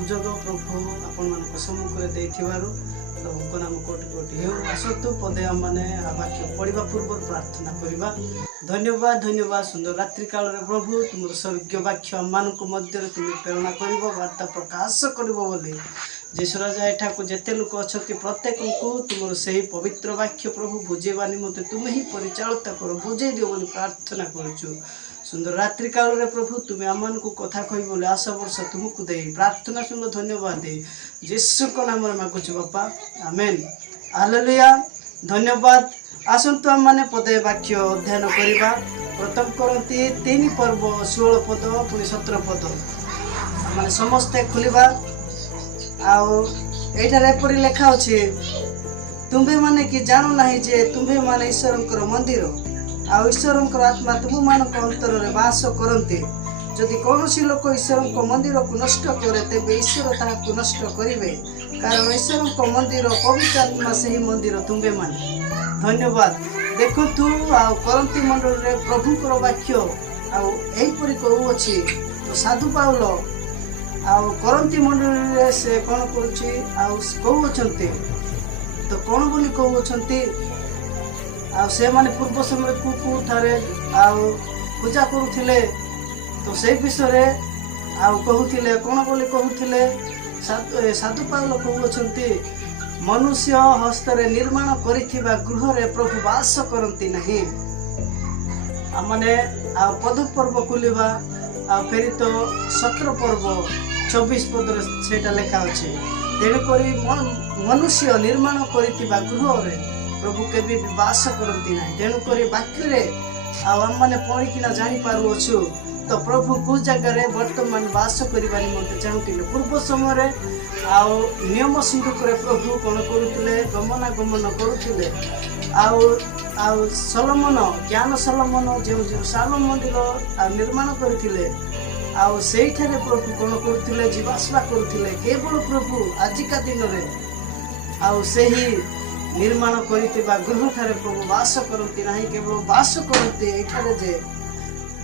सुजोग प्रभु आपण सम्मुख प्रभु नाम कोटि कोटि हेउ आसतु पदे आमने वाक्य पढ़ा पूर्व प्रार्थना करवा। धन्यवाद धन्यवाद सुंदर रात्रि काल रे प्रभु तुम स्वर्गीय वाक्य आम मध्य तुम प्रेरणा कर वार्ता प्रकाश कर जेसु राजा एठा को जेते लोक अच्छा प्रत्येक को तुम से पवित्र वाक्य प्रभु बुझेवा निमंते तुम ही परिचालित कर बुझे दियो बोली प्रार्थना करुचु। सुंदर रात्रि काल रे प्रभु तुम्हें आमान को कथा कह बोले आशा वर्ष तुमको दे प्रार्थना सुन धन्यवाद दे यीशु को नाम रे मागुछु बापा आमेन हालेलुया। धन्यवाद आसंतु आम माने पदे वाक्य अध्ययन करवा। प्रथम करंती 3 पर्व 16 पद पुनी 17 पद माने समस्ते खुलिबा। आउ एठार एपरि लेखा अछि तुम्भे माने कि जानो नाही जे तुम्भे माने ईश्वरंकर मंदिर आ ईश्वरंकर आत्मा तुम मानक अंतर रे वास करते। जदि कौनसी लोक ईश्वर मंदिर को नष्ट करे तेबे ईश्वर ताहाको नष्ट करिवे कारण ईश्वर मंदिर पवित्र आत्मा से ही मंदिर तुम्भे माने। धन्यवाद देखु आ करंती मंडल रे प्रभुकर वाक्य आउ एहीपरि कहू अछि तो साधु पाउल आउ करंती मंडल रे से कोन करूछि आउ कहू अछंती तो कोन बोली कहू अछंती आ से माने पूर्व समय को थारे आउ पूजा करूथिले तो से विषय आउ कहूथिले कोन बोली कहूथिले साधु पाउल कहू अछंती मनुष्य हस्तरे निर्माण करिथिबा गृह रे प्रभु वास करंती नहीं। आ माने आ पद पर्व कुलिबा आ फेरी तो 17 पर्व 24 पद रे सेटा लेखा अछि तेणु करी मनुष्य निर्माण करिथिबा गृह रे प्रभु के भी वास करती ना। तेणुक वाक्य रे आम मैंने पढ़िकिना जानी पारु अच्छु तो प्रभु को जगह रे वर्तमान वास करने निमंते चाहूले। पूर्व समय आउ नियम सिंधुक प्रभु कौन करुले गमनागमन करुले आउ सलोमन ज्ञान सलोमन जो जो सालोम मंदिर निर्माण करथिले आउ सेठारे प्रभु कौन करुले जीवासवा करुले केवल प्रभु आजिका दिन रे आउ सेही निर्माण करितिबा गृह ठारे प्रभु वास करती नहीं केवल वास करते एठारे जे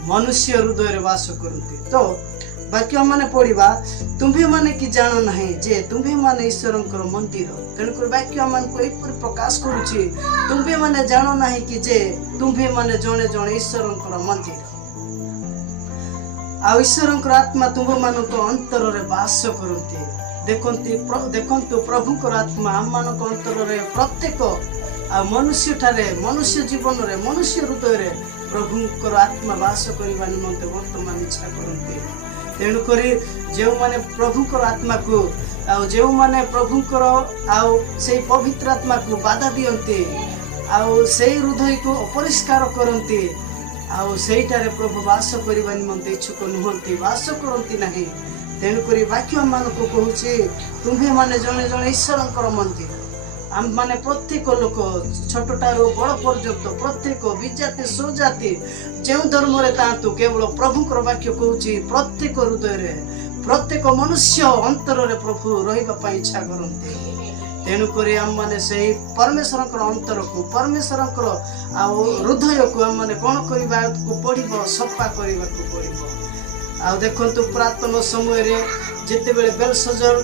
मनुष्य हृदय रे वास करते। तो वाक्य माने पढ़िबा तुम्भे माने कि जानो नहीं जे तुम्भे माने ईश्वरंकर मंदिर। तेणुक वाक्य मान को एपर प्रकाश करूछि तुम्भे माने जानो नहीं कि जे तुम्भे माने जणे जणे ईश्वरंकर मंदिर आ ईश्वरंकर आत्मा तुम्भ मानक अंतर रे वास करते। देखंतु प्रभुकर आत्मा आम मानक अंतर रे प्रत्येक आ मनुष्य ठारे मनुष्य जीवन रे मनुष्य हृदय रे प्रभुकर आत्मा वास करबा निमंते वर्तमान इच्छा करते। तेणु करी जो माने प्रभुकर आत्मा को आउ जो माने प्रभुकर आउ से पवित्र आत्मा को बाधा दियंते आउ से हृदय को अपरिष्कार करते आउ सेठारे प्रभु वास करबा निमंते इच्छुक नुहंती वास करती नहीं। तेणुक वाक्य मान को कहूँ तुम्हें माने जड़े जड़े ईश्वरंकर मंदिर आम माने प्रत्येक लोक छोटटारू बड़ पर्यंत प्रत्येक विजाति स्वजाति जो धर्म रे तांतु केवल प्रभुकर वाक्य कहूँ प्रत्येक हृदय रे प्रत्येक मनुष्य अंतर रे प्रभु रहिबा इच्छा करते। तेणुक आम मैंने से परमेश्वर अंतर को परमेश्वर आउ हृदय को आम मैंने कौन करने को पड़ो सफा करने को पड़ो। आ देखंतु पुरातन समय रे जेते बेले बेलशजर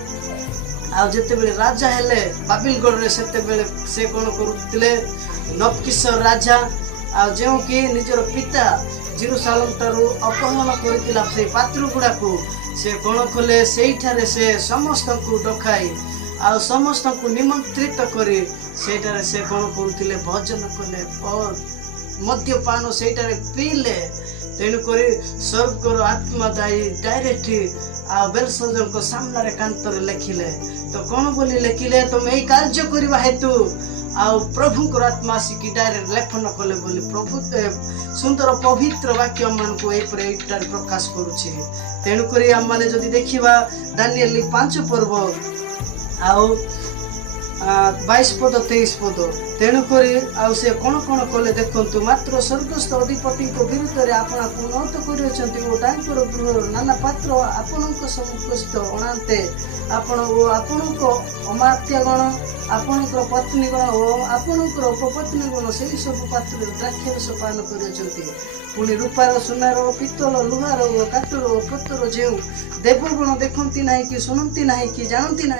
आ जेते बेले राजा हेले बाबिलगढ़ रे सेते बेले से कोन करूतिले नबकिशोर राजा आ जेउ कि निजर पिता जेरूशलेम तारु अपहरण करतिला से पात्र गुडा को से कोन कले सेठारे से समस्त को डखाई आ समस्त को निमंत्रित करी सेठारे से कोन करूतिले भजन कले और मद्यपान सेठारे पीले। तेणुक स्वर्गर आत्मा दाई डायरेक्ट आ बेलशजर को सामने कांतर लिखिले तो कौन बोली लिखिले तुम यही कार्य करवा हेतु आउ प्रभुकर आत्मा आसिकी डायरेक्ट लेखन कले बोली प्रभु सुंदर पवित्र वाक्य मान को एटार प्रकाश करुछि। तेणुक आम मैंने जदि देखा दानिएल 5 पर्व आउ 22 ପଦ 23 ପଦ। ତେଣୁକରି ଆଉ ସେ କ'ଣ କ'ଣ କଲେ ଦେଖନ୍ତୁ, ମାତ୍ର ସ୍ୱର୍ଗସ୍ଥ ଅଧିପତିଙ୍କ ବିରୁଦ୍ଧରେ ଆପଣାକୁ ଉନ୍ନତ କରିଅଛନ୍ତି ଓ ତାଙ୍କର ଗୃହର ନାନା ପାତ୍ର ଆପଣଙ୍କ ସମ୍ମୁଖସ୍ଥ ଅଣାନ୍ତେ ଆପଣ ଓ ଆପଣଙ୍କ ଅମାତ୍ୟଗଣ, ଆପଣଙ୍କର ପତ୍ନୀଗଣ ଓ ଆପଣଙ୍କର ଉପପତ୍ନୀଗଣ ସେହି ସବୁ ପାତ୍ରରେ ଦ୍ରାକ୍ଷାରସ ପାନ କରିଅଛନ୍ତି। ପୁଣି ରୂପାର, ସୁନାର, ପିତ୍ତଳ, ଲୁହାର ଓ କାଠର ଓ ପଥର ଯେଉଁ ଦେବଗଣ ଦେଖନ୍ତି ନାହିଁ କି ଶୁଣନ୍ତି ନାହିଁ କି ଜାଣନ୍ତି ନାହିଁ